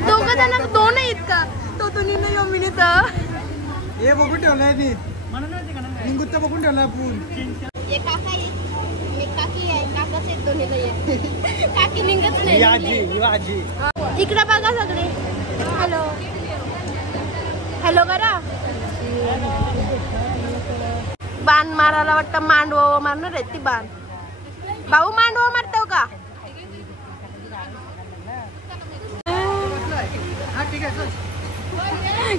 दोघं जण दोन आहेत का तो तुम्ही नाही मम्मीने तर हे बघून ठेवलाय नी निंगुत्ता बघून ठेवलाय आपण काकी निघत नाही इकडे बघा सगळे हॅलो हॅलो करा बाण मारायला वाटतं मांडव मारणार आहे ती बाण भाऊ मांडव मारतो का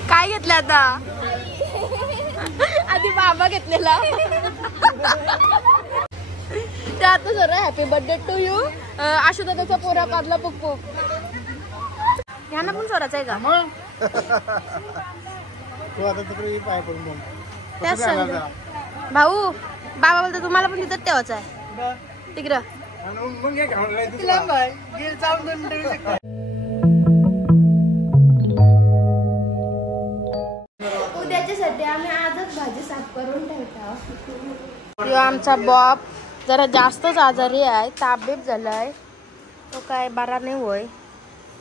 काय घेतलं आता आधी बाबा घेतलेला ते आता जरा हॅपी बर्थडे टू यू आशुदादाचा पोरा काढला पुक ह्यांना पण स्वराच आहे का भाऊ बाबा बोलतो तुम्हाला पण तिथं ठेवायचं आहे तिकडं उद्याच्यासाठी आम्ही आजच भाजी साफ करून ठेवतो आमचा बॉब जरा जास्तच आजारी आहे ताप झालाय तो काय बरा नाही होय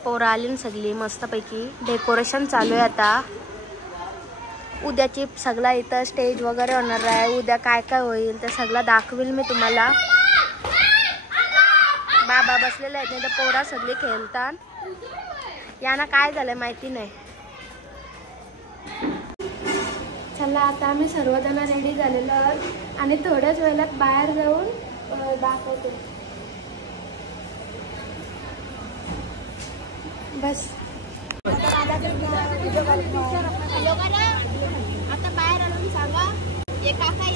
पोरं आली सगळी मस्तपैकी डेकोरेशन चालू आहे आता उद्याची सगळा इथं स्टेज वगैरे होणार आहे उद्या काय काय होईल ते सगळं दाखवेल मी तुम्हाला बाबा बसलेले आहेत नाही तर पोरा सगळे खेळतात यांना काय झालंय माहिती नाही चला आता आम्ही सर्वजण रेडी झालेलो आहोत आणि थोड्याच वेळात बाहेर जाऊन दाखवतो बस आता बाहेर आलो सांगा ये काका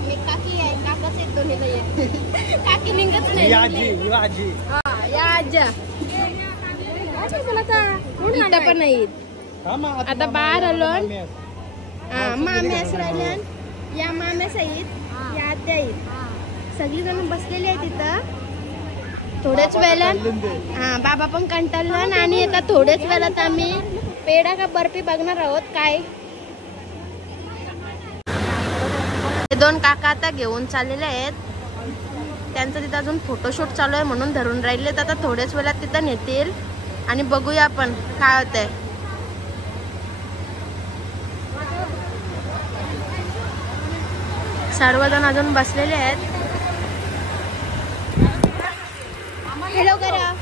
मी काकी आहे काकाच येत दोन्ही काकी निघत नाही या आज्या इथं पण नाही आता बाहेर आलो माम्यास राहिल्या या माम्यास आहेत या आत्या आहेत सगळी जण बसलेली आहेत तिथं थोड्याच वेळात हा बाबा पण कंटाळलं आणि आता थोड्याच वेळात आम्ही पेढा का बर्फी बघणार आहोत काय दोन काका आता घेऊन चाललेले आहेत त्यांचं तिथं अजून फोटोशूट चालू आहे म्हणून धरून राहिले तर आता थोड्याच वेळात तिथं नेतील आणि बघूया आपण काय होतंय सर्वजण अजून बसलेले आहेत हॅलो करा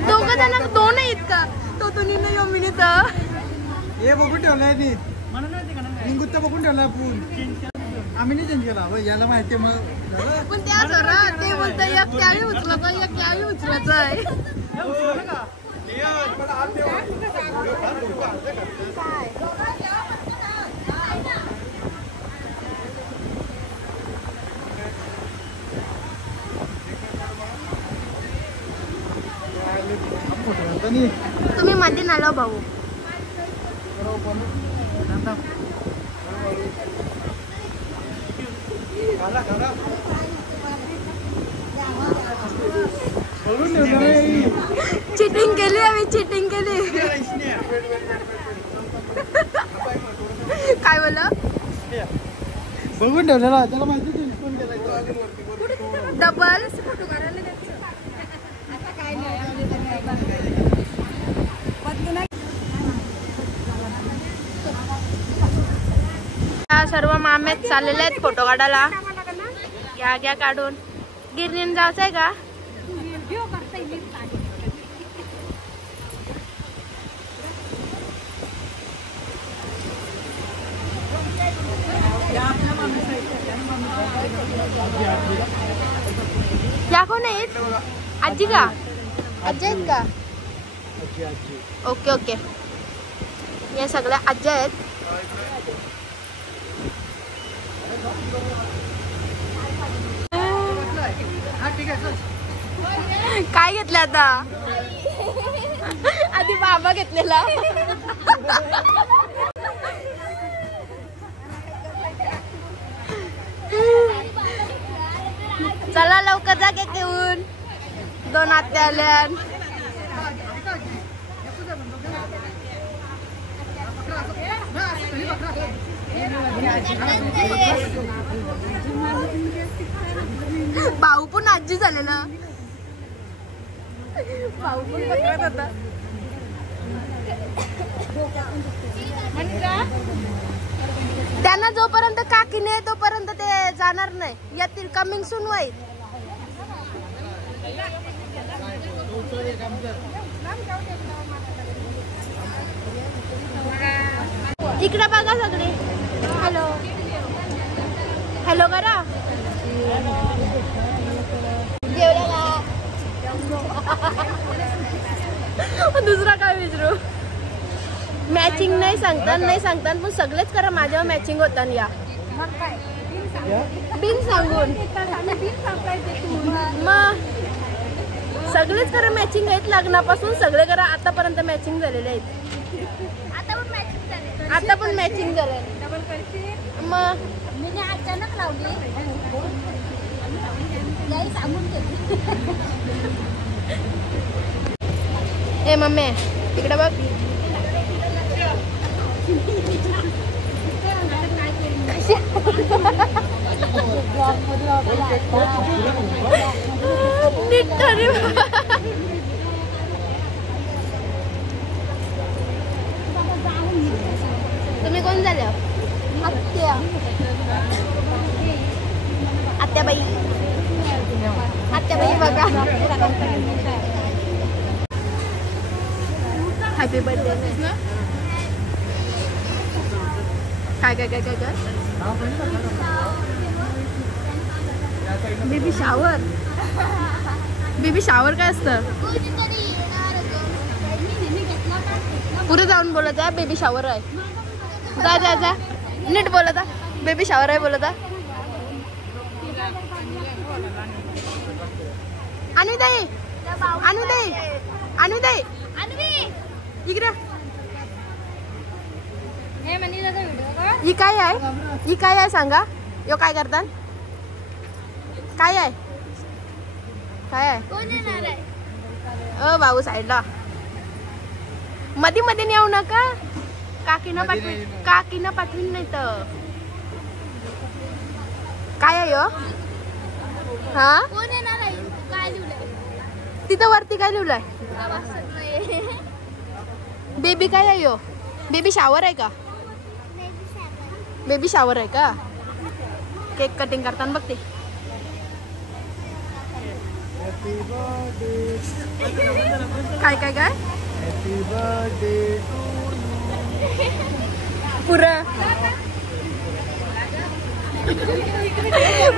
दोघं जण दोन आहेत का तो तुम्ही नाही मम्मीने तर हे बघून ठेवलाय नी निंगुत्ता बघून ठेवलाय आपण आम्ही नाही चेंज केला याला माहिती मग पण त्या जरा ते बोलत एक त्याही उचलायचं एक त्याही उचलायचं आहे तुम्ही मध्ये नालो भाऊ चिटिंग केली आम्ही चिटिंग केली काय बोला बघून ठेवलेला त्याला माहिती डबल सर्व मामेत चाललेले आहेत फोटो काढायला या घ्या काढून गिरणीन जायचंय का या कोण आहेत आजी का आजी आहेत का ओके ओके या सगळ्या आजी आहेत काय घेतलं आता आधी बाबा घेतलेला चला लवकर जा घेऊन दोन आत्या आल्या भाऊ पण आजी झालेला. भाऊ पण पकडत होता. त्यांना जोपर्यंत काकी नाही तोपर्यंत ते जाणार नाही. यातील कमिंग सून होईल. इकडे बघा सगळे. हॅलो हॅलो करा. दुसरा काय विचारू. मॅचिंग नाही सांगतात पण सगळेच करा माझ्यावर मॅचिंग होता. या बिन सांगून मग सगळेच करा मॅचिंग आहेत. लग्नापासून सगळे करा आतापर्यंत मॅचिंग झालेले आहेत. आता पण मॅचिंग झालंय. मग मी अचानक लावली सांगून ए मम्मी इकडे बघ. तुम्ही कोण झाले. आत्याबाई बघा. Happy birthday. काय काय काय काय काय बेबी शावर काय असतं. पुढे जाऊन बोलत आहे बेबी शावर आहे. जा जा जा नीट बोलत. बेबी शावर आहे बोलत. अनुदय इकडे. ही काय आहे सांगा. यो काय करतात. काय आहे अ भाऊ साईडला. मध्ये येऊ नका. काकीनं पाठवीन नाही तर काय आहे यो. हा तिथं वरती काय लिहिलंय. बेबी काय आहे यो. बेबी शावर आहे का. बेबी शावर आहे का. केक कटिंग करताना बघते. काय काय काय पुरा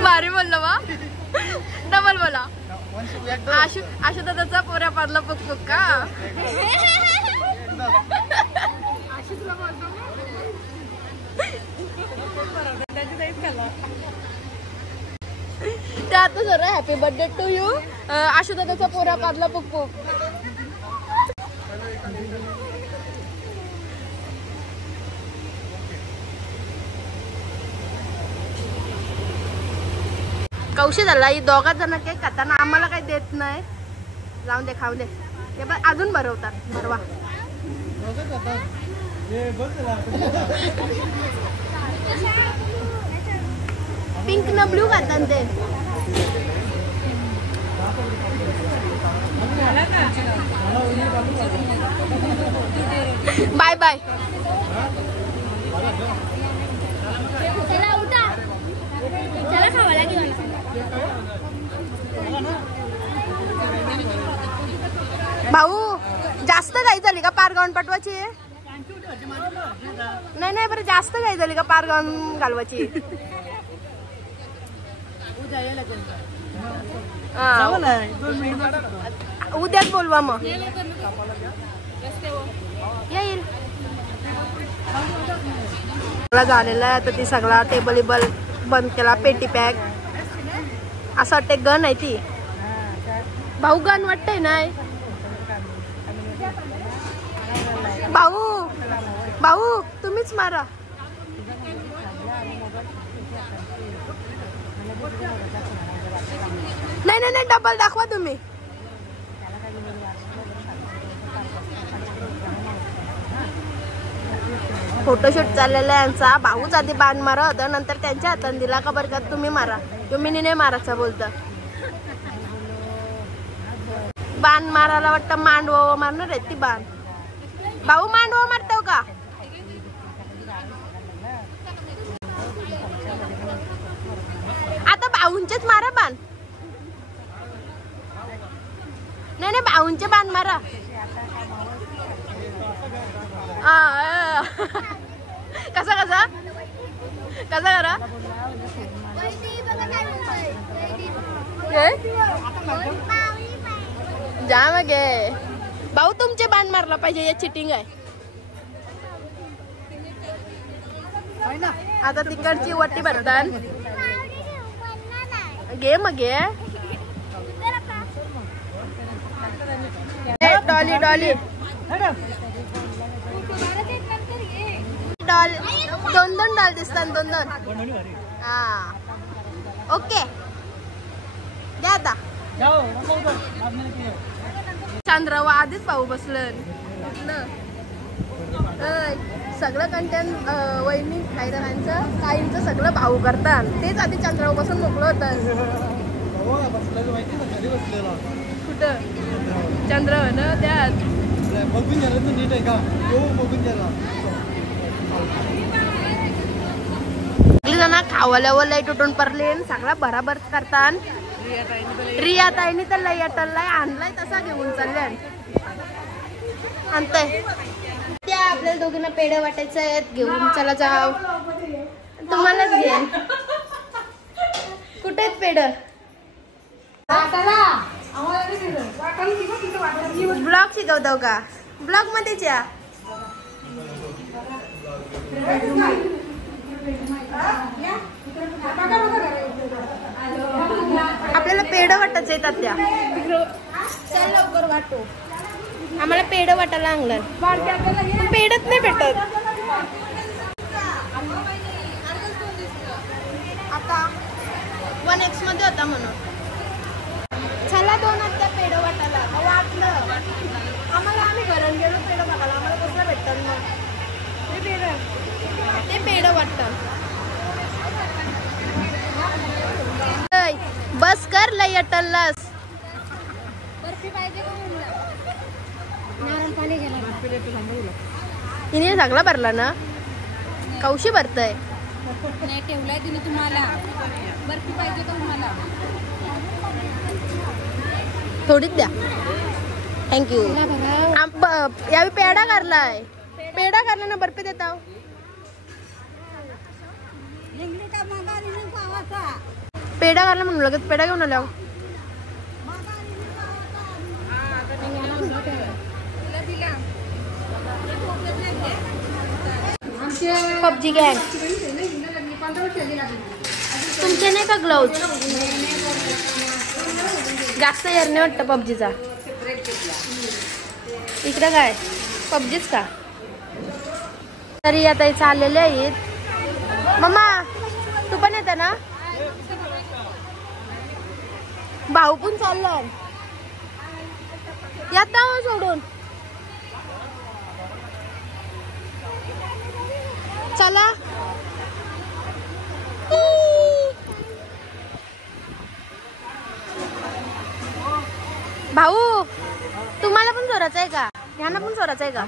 भारी बोललो वा. डबल बोला. आशु दादाचा पोऱ्या पाडला पुक का. ते आता जरा हॅपी बर्थडे टू यू. आशु दादाचा पोऱ्या पाडला पुक. कौशी झाला. ही दोघा जण केक खाताना आम्हाला काही देत नाही. जाऊन दे खाऊ दे. हे पण अजून भरवतात. भरवा. पिंक न ब्लू खातात ते. Bye bye. भाऊ जास्त घाई झाली का पार गाऊन पाठवायची. नाही बरं जास्त घाई झाली का पार गाऊन घालवायची. उद्याच बोलवा मग येईल. झालेला आहे आता ती सगळा टेबल इबल बंद केला. पेटी पॅक असं वाटते गन आहे ती. भाऊ गन वाटतंय नाही. भाऊ तुम्हीच मारा. नाही डबल दाखवा तुम्ही. फोटोशूट चाललेला आहे यांचा. भाऊच आधी बाण मारा होता, नंतर त्यांच्या हाताने दिला का बरं का तुम्ही मारा, तुम्ही नाही मारायचा बोलता. बाण मारायला वाटतं मांडव मारणार आहेत ती बाण. भाऊ मांडव मारतो का? आता भाऊंचेच मारा बाण. नाही नाही भाऊंचे बाण मारा. कसा कसा कसा करा जा मग भाऊ तुमचे बाण मारला पाहिजे. या चिटिंग आहे. आता तिकडची वट्टी भरतात. घे मग घे. डॉली डॉली डॉल 2-2 डॉल दिसतात. 2-2 हा ओके घ्या आता. चंद्राव आधीच भाऊ बसलं. सगळं कंटेंट वहिनी खायदारांचं काहींचं सगळं भाऊ करतात. तेच आधी चंद्राव बसून मोकळं होतं. कुठं चंद्राव ना त्यात बघून झालं तर नीट आहे का? बघून झाला जण खावाल्यावर लय तुटून पडले. सगळा बराबर करतात. रिया ताईनी तर लय अटललाय आणलाय तसा घेऊन चाललाय. आणताय त्या आपल्याला दोघींना पेढे वाटायचे आहेत. घेऊन चला जाव. तुम्हालाच घे. कुठे आहेत पेढे? ब्लॉग शिकवतो का? ब्लॉग मध्येच या. आपल्याला पेढे वाटायचे आहेत त्या. चल लवकर वाटो. आम्हाला पेढे वाटायला अंगण पेढच नाही भेटत. आता 1x मध्ये होता म्हणून. चला 2 आत्या पेढे वाटायला वाटलं आम्हाला. आम्ही घरून गेलो पेढे बघायला. आम्हाला कसं भेटतात मग ते पेढे वाटतात. बस कर लय अटललास. तिने सगळा भरला ना. कौशी भरतय ठेवलाय तिने तुम्हाला. बर्फी पाहिजे का तुम्हाला? थोडीच द्या. थँक्यू. यावेळी पेढा करलाय. पेढा करला ना बर्फी देता. पेढा करला म्हणून लगेच पेढा घेऊन आल्या. पबजी गँग तुमचे नाही का ग्लोव्ज? जास्त एअर नाही वाटतं पबजीचा. इकडे काय पबजीच का? तरी आता इथे आलेले आहेत. मम्मा तू पण येते ना? भाऊ पण चाललाय. येता सोडून चला. भाऊ तुम्हाला पण जोराचं आहे का? ह्यांना पण जोराचं आहे का?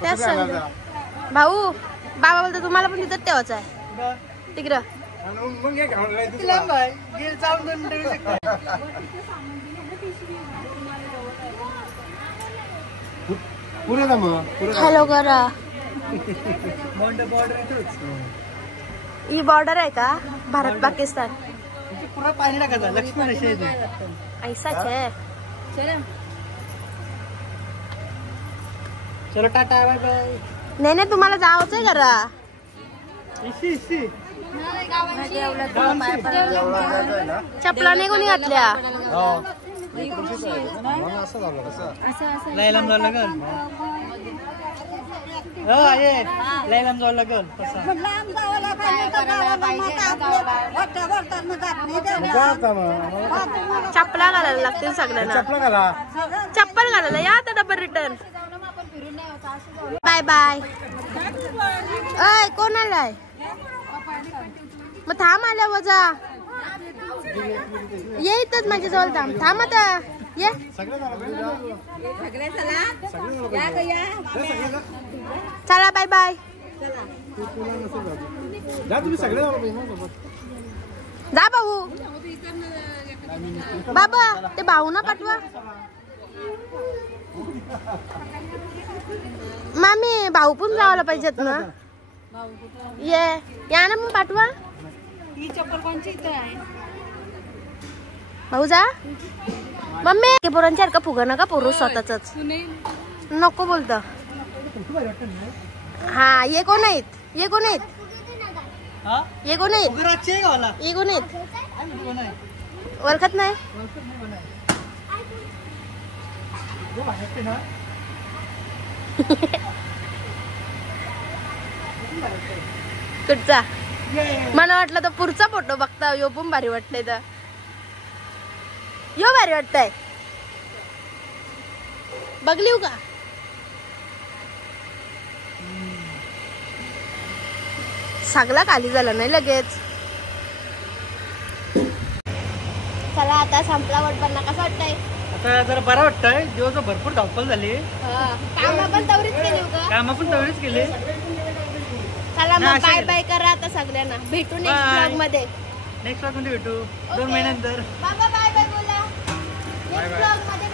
त्याच सांग भाऊ. बाबा बोलतो तुम्हाला पण तिथं ठेवायचं आहे तिकडं. हॅलो करा. ही बॉर्डर आहे का भारत पाकिस्तान? पूरा पाणी टाकायचा. लक्ष्मण ऐसाच है. चलो टाटा बाय बाय. नाही नाही तुम्हाला जावंच आहे करा. चपला नाही कोणी घातल्या. लय लांब जावं लागल चपला घालायला लागतील सगळ्यांना. चप्पल घालायला या आता डबल रिटर्न. Bye bye. अय कोण आलाय मग थांब आल्या वजा ये इथंच माझ्या जवळ थांब आता ये. चला बाय बाय. जा भाऊ. बाबा ते भाऊ ना पाठवा. मामी भाऊ पण जायला पाहिजेत ना. ये या ना मग पाठवा. भाऊ जा. मम्मी पोरांच्या का फुगा नका पोरू स्वतःच नको बोलत. हा ये कोण आहेत ये कोण आहेत ये कोण आहेत ये कोण आहेत ओळखत नाही. कुठचा मला वाटलं तर पुढचा फोटो बघता यो पण भारी वाटतंय तर यो भारी वाटतंय बघलीव का. सगळा खाली झाला नाही लगेच. चला आता संपला वटपणा कसा वाटतंय. आता जरा बरा वाटतंय. दिवस भरपूर धावपळ झाली. काम पण तेवढीच केली का. काम पण तेवढीच केले. चला मग बाय बाय करा आता सगळ्यांना. भेटू नेक्स्ट व्लॉग मध्ये. नेक्स्ट व्लॉग मध्ये भेटू 2 महिन्यानंतर. बाबा बाय बाय बोला. नेक्स्ट व्लॉग मध्ये